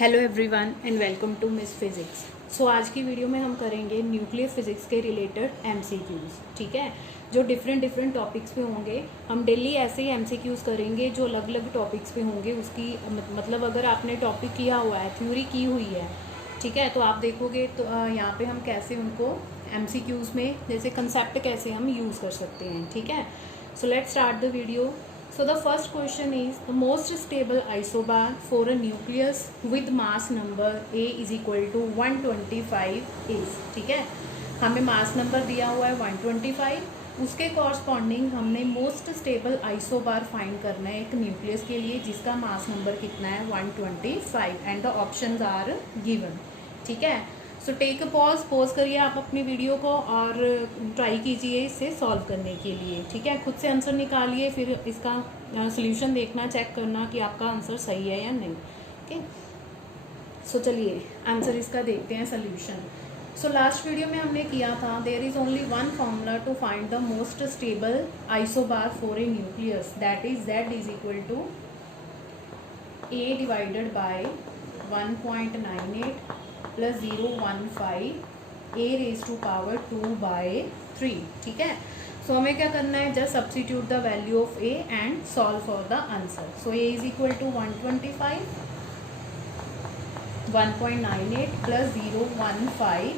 Hello everyone and welcome to Miss Physics. So आज की video में हम करेंगे न्यूक्लियर फिज़िक्स के रिलेटेड एमसीक्यूज़। ठीक है, जो डिफरेंट टॉपिक्स पे होंगे। हम डेली ऐसे ही एमसीक्यूज़ करेंगे जो अलग अलग टॉपिक्स पे होंगे। उसकी मतलब अगर आपने टॉपिक किया हुआ है, थ्योरी की हुई है, ठीक है, तो आप देखोगे तो यहाँ पे हम कैसे उनको एमसीक्यूज़ में जैसे कंसेप्ट कैसे हम यूज़ कर सकते हैं। ठीक है, so let's start the video. So the first question is the most stable isobar for a nucleus with mass number A is equal to 125 is. ठीक है, हमें मास नंबर दिया हुआ है 125, उसके कॉरस्पॉन्डिंग हमने मोस्ट स्टेबल आइसोबार फाइंड करना है एक न्यूक्लियस के लिए जिसका मास नंबर कितना है 125 and the options are given. ठीक है, सो टेक अ पॉज करिए आप अपनी वीडियो को और ट्राई कीजिए इसे सॉल्व करने के लिए. ठीक है, खुद से आंसर निकालिए, फिर इसका सॉल्यूशन देखना, चेक करना कि आपका आंसर सही है या नहीं. ओके, सो चलिए आंसर इसका देखते हैं सॉल्यूशन. सो लास्ट वीडियो में हमने किया था there is only one formula to find the most stable isobar for a nucleus, that is Z is equal to A divided by 1.98 plus 0.15 A raise to power 2/3. ठीक है, so हमें क्या करना है, just substitute the value of A and solve for the answer. So A is equal to 125, 1.98 plus 0.15,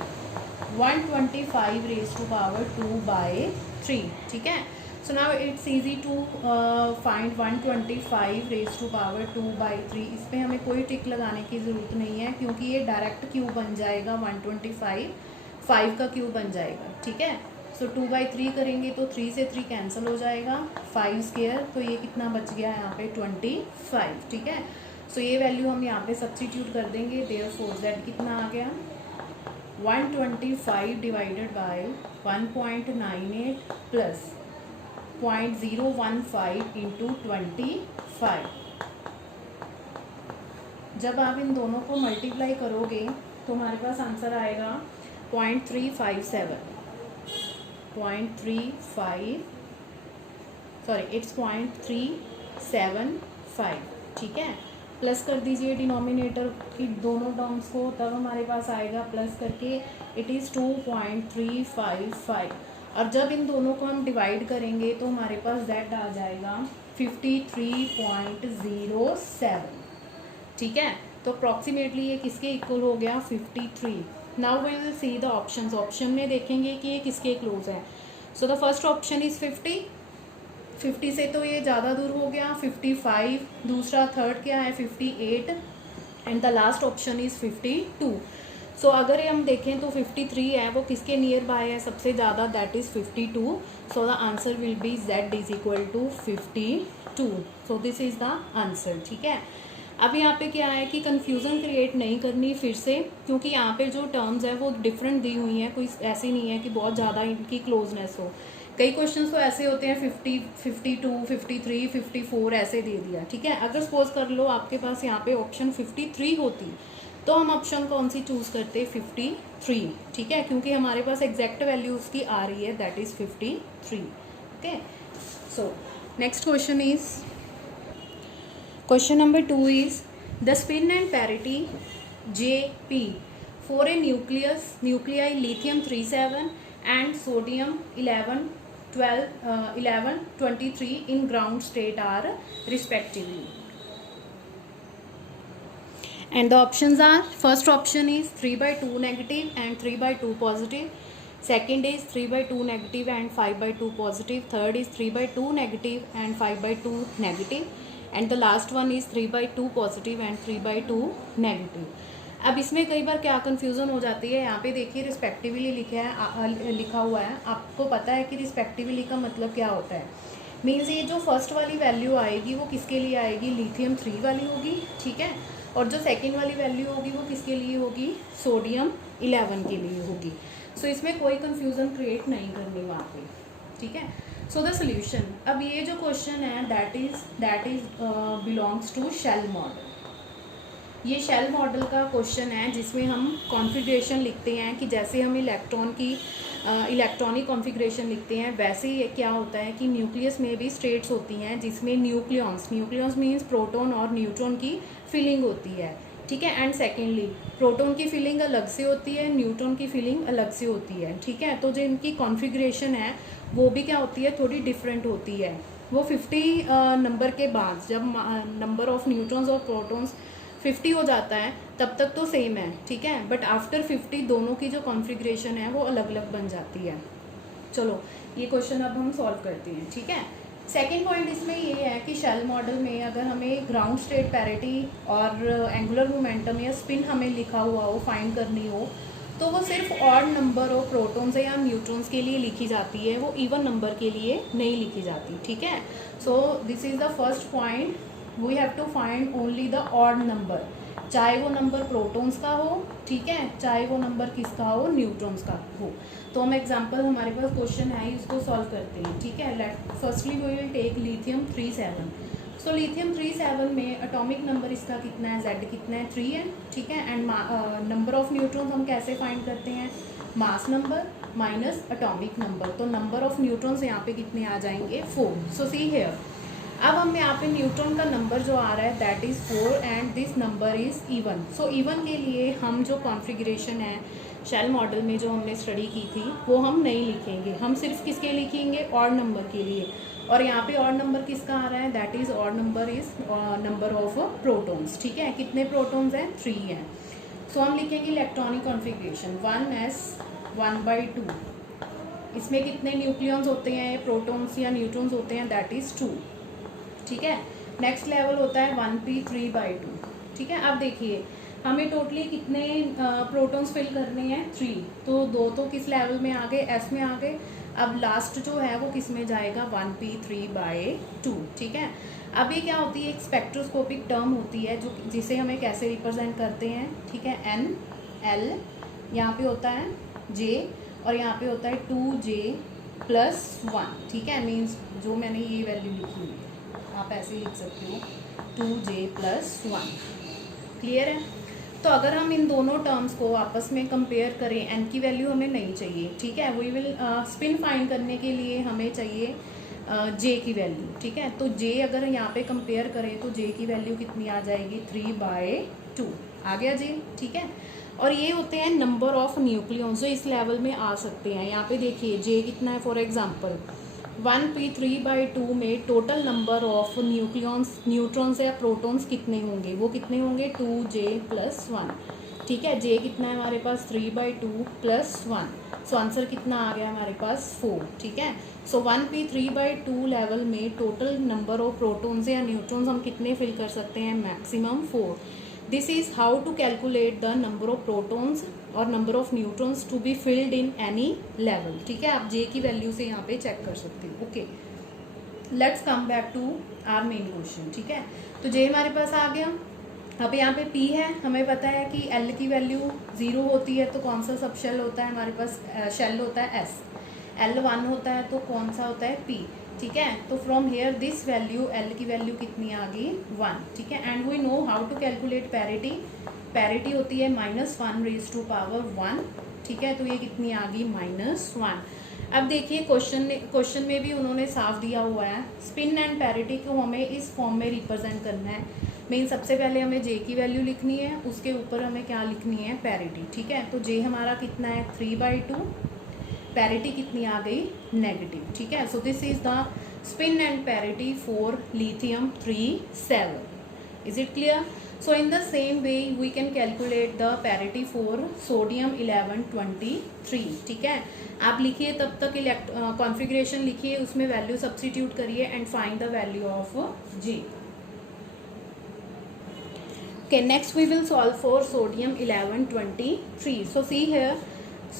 125 raise to power 2/3. ठीक है, so now it's easy to find 125 raise to power 2/3. इस पर हमें कोई टिक लगाने की ज़रूरत नहीं है क्योंकि ये डायरेक्ट क्यूब बन जाएगा. 125 5 का क्यूब बन जाएगा. ठीक है, सो 2/3 करेंगे तो 3 से 3 कैंसिल हो जाएगा, 5 स्क्वायर, तो ये कितना बच गया यहाँ पे 25. ठीक है, सो ये वैल्यू हम यहाँ पे सब्स्टिट्यूट कर देंगे. देयरफॉर Z कितना आ गया 125 डिवाइडेड बाय 1.98 प्लस 0.015 इंटू 25. जब आप इन दोनों को मल्टीप्लाई करोगे तो हमारे पास आंसर आएगा 0.357 इट्स 0.375. ठीक है, प्लस कर दीजिए डिनोमिनेटर की दोनों टर्म्स को, तब हमारे पास आएगा प्लस करके इट इज़ 2.355. और जब इन दोनों को हम डिवाइड करेंगे तो हमारे पास Z आ जाएगा 53.07. ठीक है, तो अप्रॉक्सीमेटली ये किसके इक्वल हो गया 53. Now we will see the options. Option में देखेंगे कि ये किसके क्लोज है. So the first option is 50 से तो ये ज़्यादा दूर हो गया 55. दूसरा थर्ड क्या है 58 and the last option is 52. सो अगर हम देखें तो 53 है वो किसके नियर बाय है सबसे ज़्यादा, that is 52. So the answer will be Z is equal to 52. So this is the answer. ठीक है, अब यहाँ पे क्या है कि कंफ्यूजन क्रिएट नहीं करनी फिर से, क्योंकि यहाँ पे जो टर्म्स है वो डिफरेंट दी हुई हैं. कोई ऐसी नहीं है कि बहुत ज़्यादा इनकी क्लोजनेस हो. कई क्वेश्चंस तो ऐसे होते हैं 50, 52, 53, 54 ऐसे दे दिया. ठीक है, अगर सपोज कर लो आपके पास यहाँ पे ऑप्शन 53 होती तो हम ऑप्शन कौन सी चूज़ करते 53. ठीक है, क्योंकि हमारे पास एग्जैक्ट वैल्यू उसकी आ रही है, that is 53. Okay, so next question is question number 2 is the spin and parity JP for a nuclei lithium 37 and sodium 11, 23 in ground state are respectively. And the options are, first option is 3/2 negative and 3/2 positive. Second is 3/2 negative and 5/2 positive. Third is 3/2 negative and 5/2 negative. And the last one is 3/2 positive and 3/2 negative. अब इसमें कई बार क्या confusion हो जाती है. यहाँ पे देखिए रिस्पेक्टिवली लिखा हुआ है. आपको पता है कि रिस्पेक्टिवली का मतलब क्या होता है. मीन्स ये जो फर्स्ट वाली वैल्यू आएगी वो किसके लिए आएगी, लिथियम 3 वाली होगी. ठीक है, और जो सेकंड वाली वैल्यू होगी वो किसके लिए होगी, सोडियम 11 के लिए होगी. सो इसमें कोई कन्फ्यूज़न क्रिएट नहीं करनी वहाँ पे. ठीक है, सो द सोल्यूशन. अब ये जो क्वेश्चन है that is belongs to shell model. ये शेल मॉडल का क्वेश्चन है जिसमें हम कॉन्फ़िगरेशन लिखते हैं कि जैसे हम इलेक्ट्रॉन की इलेक्ट्रॉनिक कॉन्फ़िगरेशन लिखते हैं वैसे ही क्या होता है कि न्यूक्लियस में भी स्टेट्स होती हैं जिसमें न्यूक्लियॉन्स मीन्स प्रोटॉन और न्यूट्रॉन की फिलिंग होती है. ठीक है। एंड सेकेंडली प्रोटॉन की फीलिंग अलग से होती है, न्यूट्रॉन की फीलिंग अलग से होती है, ठीक है। तो जो इनकी कॉन्फ़िगरेशन है वो भी क्या होती है, थोड़ी डिफरेंट होती है। वो 50 नंबर के बाद जब नंबर ऑफ न्यूट्रॉन्स और प्रोटॉन्स 50 हो जाता है तब तक तो सेम है, ठीक है। बट आफ्टर 50 दोनों की जो कॉन्फ़िगरेशन है वो अलग अलग बन जाती है। चलो ये क्वेश्चन अब हम सॉल्व करते हैं, ठीक है। सेकेंड पॉइंट इसमें ये है कि शेल मॉडल में अगर हमें ग्राउंड स्टेट पैरिटी और एंगुलर मोमेंटम या स्पिन हमें लिखा हुआ हो, फाइंड करनी हो, तो वो सिर्फ ऑड नंबर ऑफ प्रोटॉन्स या न्यूट्रॉन्स के लिए लिखी जाती है, वो इवन नंबर के लिए नहीं लिखी जाती, ठीक है। So this is the first point, we have to find only the odd number, चाहे वो नंबर प्रोटॉन्स का हो, ठीक है, चाहे वो नंबर किसका हो, न्यूट्रॉन्स का हो। तो हम एग्जांपल, हमारे पास क्वेश्चन है, इसको सॉल्व करते हैं, ठीक है। Firstly we will take lithium 37। सो लिथियम 37 में एटॉमिक नंबर इसका कितना है, Z कितना है, 3 है, ठीक है। एंड नंबर ऑफ न्यूट्रॉन्स हम कैसे फाइंड करते हैं, mass number minus atomic number. तो नंबर ऑफ न्यूट्रॉन्स यहाँ पे कितने आ जाएंगे, 4। सो सी हेयर, अब हम यहाँ पे न्यूट्रॉन का नंबर जो आ रहा है that is 4 and this number is even. So even के लिए हम जो कॉन्फ़िगरेशन है शेल मॉडल में जो हमने स्टडी की थी वो हम नहीं लिखेंगे, हम सिर्फ किसके लिखेंगे, ऑड नंबर के लिए। और यहाँ पे ऑड नंबर किसका आ रहा है, that is odd number is number of protons, ठीक है। कितने प्रोटॉन्स हैं, 3 हैं। सो हम लिखेंगे इलेक्ट्रॉनिक कॉन्फ़िगरेशन 1s1/2। इसमें कितने न्यूक्लियॉन्स होते हैं, प्रोटॉन्स या न्यूट्रॉन्स होते हैं, दैट इज़ 2, ठीक है। नेक्स्ट लेवल होता है 1p3/2, ठीक है। अब देखिए हमें टोटली कितने प्रोटॉन्स फिल करने हैं, 3। तो 2 तो किस लेवल में आ गए, S में आ गए। अब लास्ट जो है वो किस में जाएगा, 1p3/2, ठीक है। अब ये क्या होती है, एक स्पेक्ट्रोस्कोपिक टर्म होती है जो जिसे हमें कैसे रिप्रेजेंट करते हैं, ठीक है। N L यहाँ पे होता है J और यहाँ पे होता है 2J+1, ठीक है। मीन्स जो मैंने ये वैल्यू लिखी हुई है आप ऐसे लिख सकते हो, 2J+1, क्लियर है। तो अगर हम इन दोनों टर्म्स को आपस में कंपेयर करें, एन की वैल्यू हमें नहीं चाहिए, ठीक है। वी विल स्पिन फाइंड करने के लिए हमें चाहिए जे की वैल्यू, ठीक है। तो जे अगर यहाँ पे कंपेयर करें तो जे की वैल्यू कितनी आ जाएगी, 3/2 आ गया जे, ठीक है। और ये होते हैं नंबर ऑफ न्यूक्लियॉन्स जो इस लेवल में आ सकते हैं। यहाँ पे देखिए जे कितना है, फॉर एग्जाम्पल 1p3/2 में टोटल नंबर ऑफ न्यूट्रॉन्स या प्रोटॉन्स कितने होंगे, वो कितने होंगे, 2J+1, ठीक है। जे कितना है हमारे पास, 3/2+1। सो आंसर कितना आ गया हमारे पास, 4, ठीक है। सो 1p3/2 लेवल में टोटल नंबर ऑफ प्रोटॉन्स या न्यूट्रॉन्स हम कितने फिल कर सकते हैं, maximum 4। This is how to calculate the number of protons और number of neutrons to be filled in any level, ठीक है। आप जे की वैल्यू से यहाँ पे चेक कर सकते हो, okay. Let's come back to our main question, ठीक है। तो जे हमारे पास आ गया। अब यहाँ पे पी है, हमें पता है कि एल की वैल्यू 0 होती है तो कौन सा सब शेल होता है हमारे पास, शेल होता है एस। एल 1 होता है तो कौन सा होता है, पी, ठीक है। तो from here this value, L की वैल्यू कितनी आ गई, 1, ठीक है। And we know how to calculate parity, parity होती है -1⁻1, ठीक है। तो ये कितनी आ गई, -1। अब देखिए क्वेश्चन में भी उन्होंने साफ दिया हुआ है, स्पिन एंड पैरिटी को हमें इस फॉर्म में रिप्रेजेंट करना है। मीन सबसे पहले हमें जे की वैल्यू लिखनी है, उसके ऊपर हमें क्या लिखनी है, पैरिटी, ठीक है। तो जे हमारा कितना है, 3/2, पैरिटी कितनी आ गई, नेगेटिव, ठीक है। So this is the spin and parity for lithium 37। Is it clear? So in the same way we can calculate the parity for sodium 1123, ठीक है। आप लिखिए तब तक कॉन्फ़िगरेशन लिखिए, उसमें वैल्यू सब्स्टिट्यूट करिए and find the value of G। Okay, next we will solve for sodium 1123. So see here,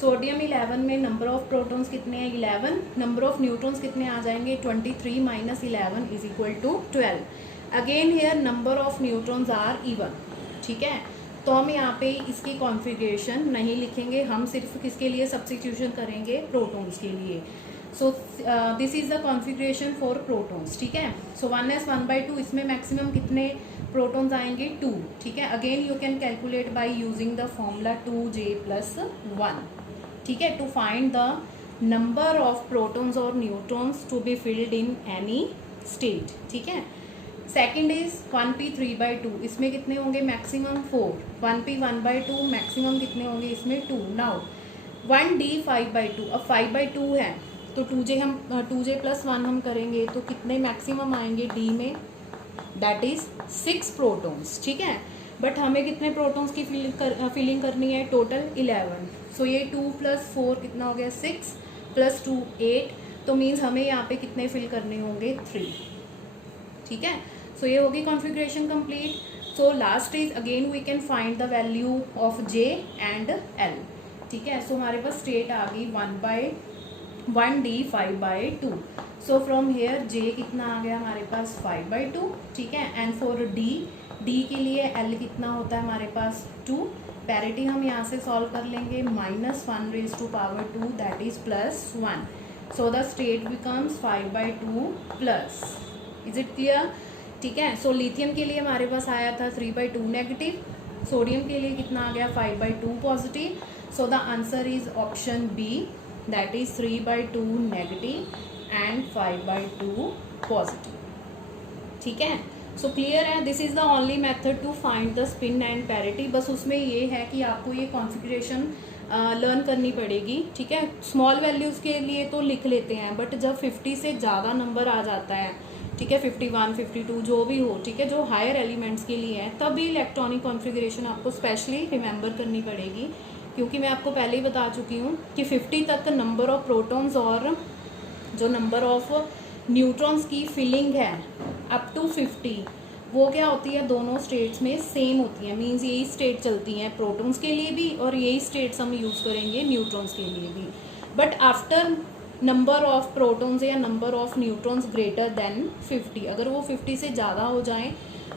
sodium 11 में नंबर ऑफ प्रोटॉन्स कितने हैं, 11, नंबर ऑफ न्यूट्रॉन्स कितने आ जाएंगे, 23 - 11 = 12। Again here number of neutrons are even, ठीक है। तो हम यहाँ पे इसकी कॉन्फ़िगरेशन नहीं लिखेंगे, हम सिर्फ किसके लिए सब्स्टिट्यूशन करेंगे, प्रोटॉन्स के लिए। सो this is the configuration for protons, ठीक है। सो 1s1/2, इसमें मैक्सिमम कितने प्रोटॉन्स आएंगे, 2, ठीक है। Again you can calculate by using the formula 2J+1, ठीक है, to find the number of protons और neutrons to be filled in any state, ठीक है। सेकेंड इज 1p 3/2, इसमें कितने होंगे मैक्सिमम 4, 1p 1/2, मैक्सिमम कितने होंगे इसमें 2। नाउ 1d 5/2, अब 5/2 है तो 2j हम 2j + 1 हम करेंगे तो कितने मैक्सिमम आएंगे d में, दैट इज 6 प्रोटॉन्स, ठीक है। बट हमें कितने प्रोटॉन्स की फिलिंग करनी है, टोटल 11। सो ये 2 + 4 कितना हो गया 6 + 2 8, तो मीन्स हमें यहाँ पे कितने फिल करने होंगे 3, ठीक है। सो ये होगी configuration complete. So last is again we can find the value of j and l, ठीक है। सो हमारे पास स्टेट आ गई 1d 5/2। So from here j कितना आ गया हमारे पास 5/2, ठीक है। एंड फॉर d के लिए l कितना होता है हमारे पास 2। पैरिटी हम यहाँ से सॉल्व कर लेंगे, -1⁻², that is +1। So the state becomes 5/2 plus, is it clear, ठीक है। सो लिथियम के लिए हमारे पास आया था 3/2 नेगेटिव, सोडियम के लिए कितना आ गया 5/2 positive. So the answer is option B, that is 3/2 negative and 5/2 positive, ठीक है। सो क्लियर है, this is the only method to find the spin and parity. बस उसमें ये है कि आपको ये कॉन्फ़िगरेशन लर्न करनी पड़ेगी, ठीक है। स्मॉल वैल्यूज़ के लिए तो लिख लेते हैं, बट जब 50 से ज़्यादा नंबर आ जाता है, ठीक है, 51 52 जो भी हो, ठीक है, जो हायर एलिमेंट्स के लिए है, तभी इलेक्ट्रॉनिक कॉन्फ़िगरेशन आपको स्पेशली रिमेंबर करनी पड़ेगी। क्योंकि मैं आपको पहले ही बता चुकी हूँ कि 50 तक नंबर ऑफ प्रोटॉन्स और जो नंबर ऑफ न्यूट्रॉन्स की फिलिंग है अप टू 50, वो क्या होती है दोनों स्टेट्स में सेम होती है। मींस यही स्टेट चलती हैं प्रोटॉन्स के लिए भी और यही स्टेट्स हम यूज़ करेंगे न्यूट्रॉन्स के लिए भी। But after number of protons या number of neutrons greater than 50, अगर वो 50 से ज़्यादा हो जाएं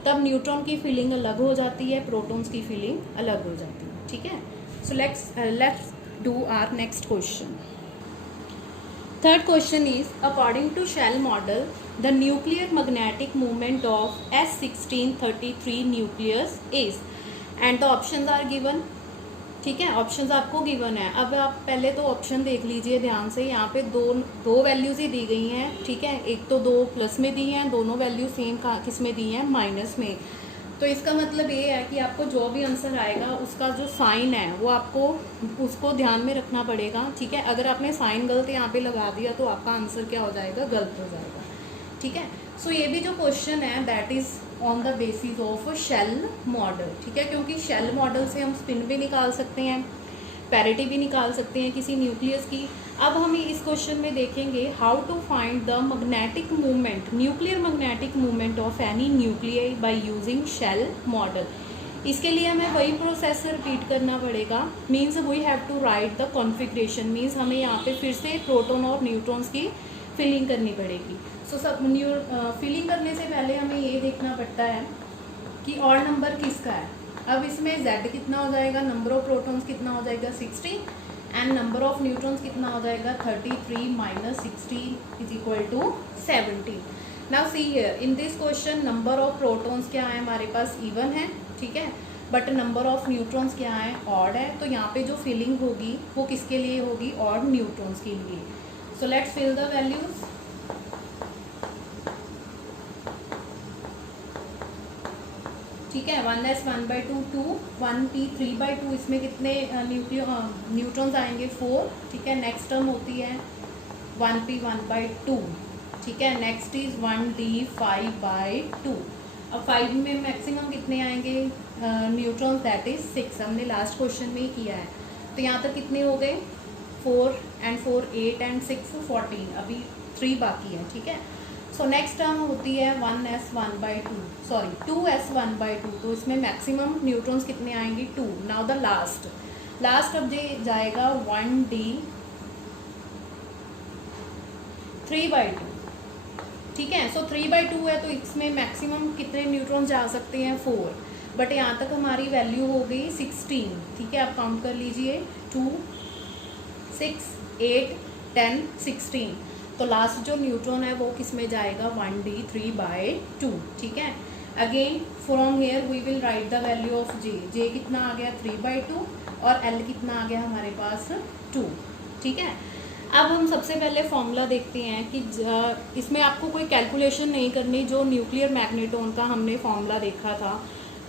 तब न्यूट्रॉन की फिलिंग अलग हो जाती है, प्रोटॉन्स की फिलिंग अलग हो जाती है, ठीक है। So let's do our next question. Third question is, according to Shell model, the nuclear magnetic moment of S1633 nucleus is, and the options are given, ठीक है। ऑप्शंस आपको गिवन है। अब आप पहले तो ऑप्शन देख लीजिए ध्यान से, यहाँ पे दो वैल्यूज़ ही दी गई हैं, ठीक है। एक तो 2 प्लस में दी हैं, दोनों वैल्यू सेम किस में दी हैं, माइनस में। तो इसका मतलब ये है कि आपको जो भी आंसर आएगा उसका जो साइन है वो आपको उसको ध्यान में रखना पड़ेगा, ठीक है। अगर आपने साइन गलत यहाँ पे लगा दिया तो आपका आंसर क्या हो जाएगा, गलत हो जाएगा, ठीक है। सो ये भी जो क्वेश्चन है that is on the basis of shell model, ठीक है। क्योंकि शेल मॉडल से हम स्पिन भी निकाल सकते हैं, पैरिटी भी निकाल सकते हैं किसी न्यूक्लियस की। अब हम इस क्वेश्चन में देखेंगे how to find the magnetic movement, nuclear magnetic movement of any nuclei by using shell model. इसके लिए हमें वही प्रोसेस रिपीट करना पड़ेगा, means we have to write the configuration, means हमें यहाँ पे फिर से प्रोटॉन और न्यूट्रॉन्स की फिलिंग करनी पड़ेगी। सो फिलिंग करने से पहले हमें ये देखना पड़ता है कि ऑड नंबर किसका है। अब इसमें z कितना हो जाएगा, नंबर ऑफ प्रोटॉन्स कितना हो जाएगा 60 एंड नंबर ऑफ न्यूट्रॉन्स कितना हो जाएगा 33 - 60 = 70। Now see here in this question number of protons क्या है हमारे पास इवन है, ठीक है, बट नंबर ऑफ न्यूट्रॉन्स क्या है ऑड है। तो यहाँ पे जो फिलिंग होगी वो किसके लिए होगी, ऑड न्यूट्रॉन्स के लिए। So let's fill the values. ठीक है, 1s 1/2 2, 1p 3/2, इसमें कितने न्यूट्रॉन्स आएंगे 4, ठीक है। नेक्स्ट टर्म होती है 1p 1/2, ठीक है। Next is 1d 5/2। अब 5 में मैक्सिमम कितने आएंगे न्यूट्रॉन्स, दैट इज 6। हमने लास्ट क्वेश्चन में ही किया है। तो यहाँ तक कितने हो गए 4 and 4 8 and 6 14, अभी 3 बाकी है, ठीक है। सो नेक्स्ट टर्म होती है 2s 1/2, तो इसमें मैक्सिमम न्यूट्रॉन्स कितने आएंगे 2। नाउ द लास्ट अब जाएगा 1d 3/2, ठीक है। सो 3/2 है तो इसमें मैक्सिमम कितने न्यूट्रॉन जा सकते हैं 4, बट यहाँ तक हमारी वैल्यू हो गई 16, ठीक है। आप काउंट कर लीजिए 2 6 8 10 16, तो लास्ट जो न्यूट्रॉन है वो किस में जाएगा 1d 3/2, ठीक है। Again from here we will write the value of J कितना आ गया 3/2 और l कितना आ गया हमारे पास 2, ठीक है। अब हम सबसे पहले फॉर्मूला देखते हैं कि इसमें आपको कोई कैलकुलेशन नहीं करनी, जो न्यूक्लियर मैग्नेटोन का हमने फॉर्मूला देखा था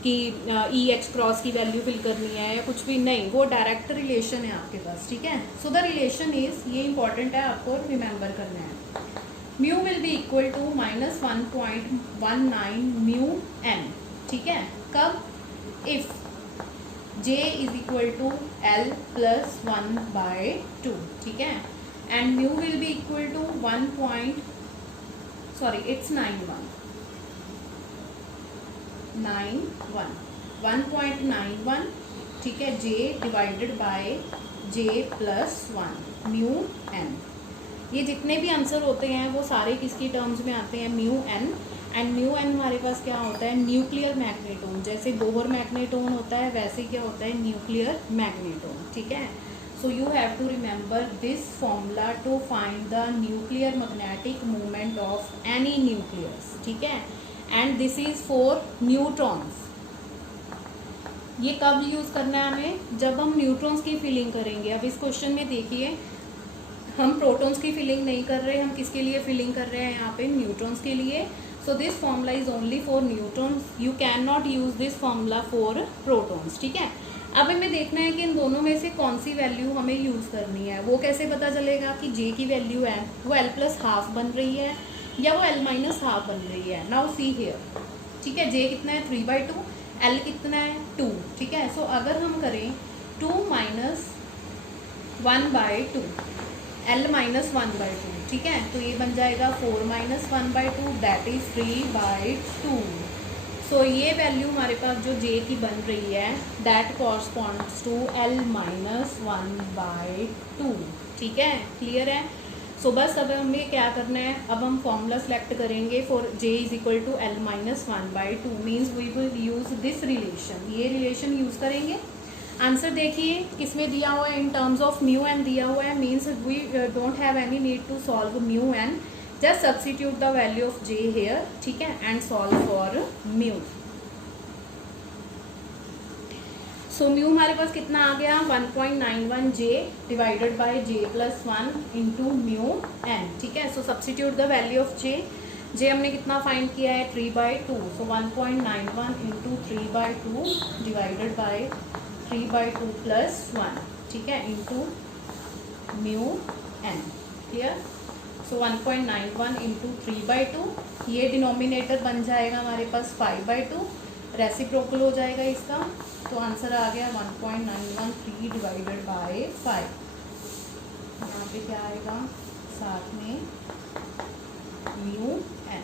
कि EH क्रॉस की वैल्यू फिल करनी है या कुछ भी नहीं, वो डायरेक्ट रिलेशन है आपके पास, ठीक है। सो द रिलेशन इज, ये इंपॉर्टेंट है, आपको रिमेंबर करना है, mu will be equal to -1.19 mu N, ठीक है। कब? If J is equal to L plus 1/2, ठीक है, and mu will be equal to 1.91, ठीक है, J divided by J plus 1 mu N. ये जितने भी आंसर होते हैं वो सारे किसकी टर्म्स में आते हैं? Mu N. And mu N हमारे पास क्या होता है? Nuclear magneton. जैसे बोहर मैग्नेटोन होता है वैसे क्या होता है? न्यूक्लियर मैग्नेटोन, ठीक है। So you have to remember this formula to find the nuclear magnetic movement of any nucleus, ठीक है। And this is for neutrons. ये कब यूज करना है हमें? जब हम न्यूट्रॉन्स की फिलिंग करेंगे। अब इस क्वेश्चन में देखिए, हम प्रोटॉन्स की फिलिंग नहीं कर रहे, हम किसके लिए फिलिंग कर रहे हैं यहाँ पे? न्यूट्रॉन्स के लिए। So this formula is only for neutrons, you can not use this formula for protons, ठीक है। अब हमें देखना है कि इन दोनों में से कौन सी वैल्यू हमें यूज करनी है। वो कैसे पता चलेगा कि J की वैल्यू है वो L प्लस हाफ बन रही है या वो L माइनस हाफ बन रही है? नाउ सी हियर, ठीक है। J कितना है? 3/2, L कितना है? 2, ठीक है। सो अगर हम करें 2 माइनस 1/2, L माइनस 1/2, ठीक है, तो ये बन जाएगा 4 माइनस 1/2, दैट इज 3/2। सो ये वैल्यू हमारे पास जो J की बन रही है that corresponds to L minus 1/2, ठीक है। क्लियर है? सो बस अब हमें क्या करना है, अब हम फॉर्मूला सेलेक्ट करेंगे for J is equal to L minus 1/2, means we will use this relation, ये रिलेशन यूज करेंगे। आंसर देखिए किसमें दिया हुआ है? In terms of mu N दिया हुआ है, means we don't have any need to solve mu N, just substitute the value of J here, ठीक है, and solve for mu. So mu हमारे पास कितना आ गया? 1.91 J divided by J plus 1 into mu N, ठीक है। So substitute the value of J हमने कितना फाइंड किया है? 3/2, so 1.91 into 3/2 divided by 3/2 plus 1, ठीक है, into mu N. Clear? So 1.91 into 3/2, ये डिनोमिनेटर बन जाएगा हमारे पास 5/2, रेसिप्रोकल हो जाएगा इसका, तो आंसर आ गया 1.913 डिवाइडेड बाय 5। यहाँ पे क्या आएगा? साथ में म्यू एन,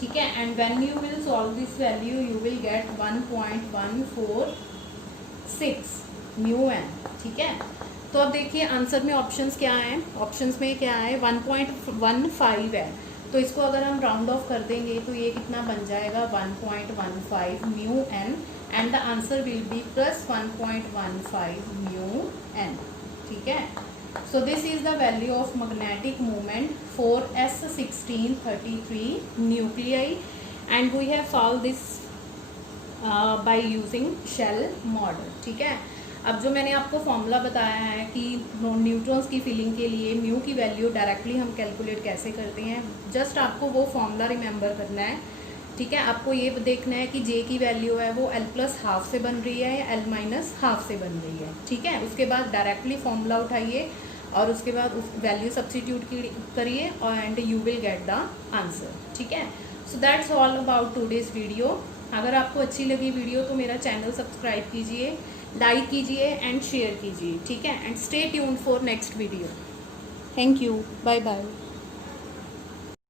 ठीक है। And when you will solve this value you will get 1.146 mu N, ठीक है। तो अब देखिए आंसर में ऑप्शंस क्या हैं? ऑप्शंस में क्या है? 1.15 है, तो इसको अगर हम राउंड ऑफ कर देंगे तो ये कितना बन जाएगा? 1.15 mu N, and the answer will be plus 1.15 mu N, ठीक है। So this is the value of magnetic moment for S1633 nuclei, and we have solved this by using shell model, ठीक है। अब जो मैंने आपको फॉर्मूला बताया है कि न्यूट्रॉन्स की फिलिंग के लिए म्यू की वैल्यू डायरेक्टली हम कैलकुलेट कैसे करते हैं, जस्ट आपको वो फॉर्मूला रिमेंबर करना है, ठीक है। आपको ये देखना है कि J की वैल्यू है वो L प्लस हाफ से बन रही है या L माइनस हाफ से बन रही है, ठीक है। उसके बाद डायरेक्टली फॉर्मूला उठाइए और उसके बाद उस वैल्यू सब्स्टिट्यूट करिए और and you will get the answer, ठीक है। So that's all about today's video. अगर आपको अच्छी लगी वीडियो तो मेरा चैनल सब्सक्राइब कीजिए, लाइक कीजिए एंड शेयर कीजिए, ठीक है। And stay tuned for next video. Thank you, bye bye.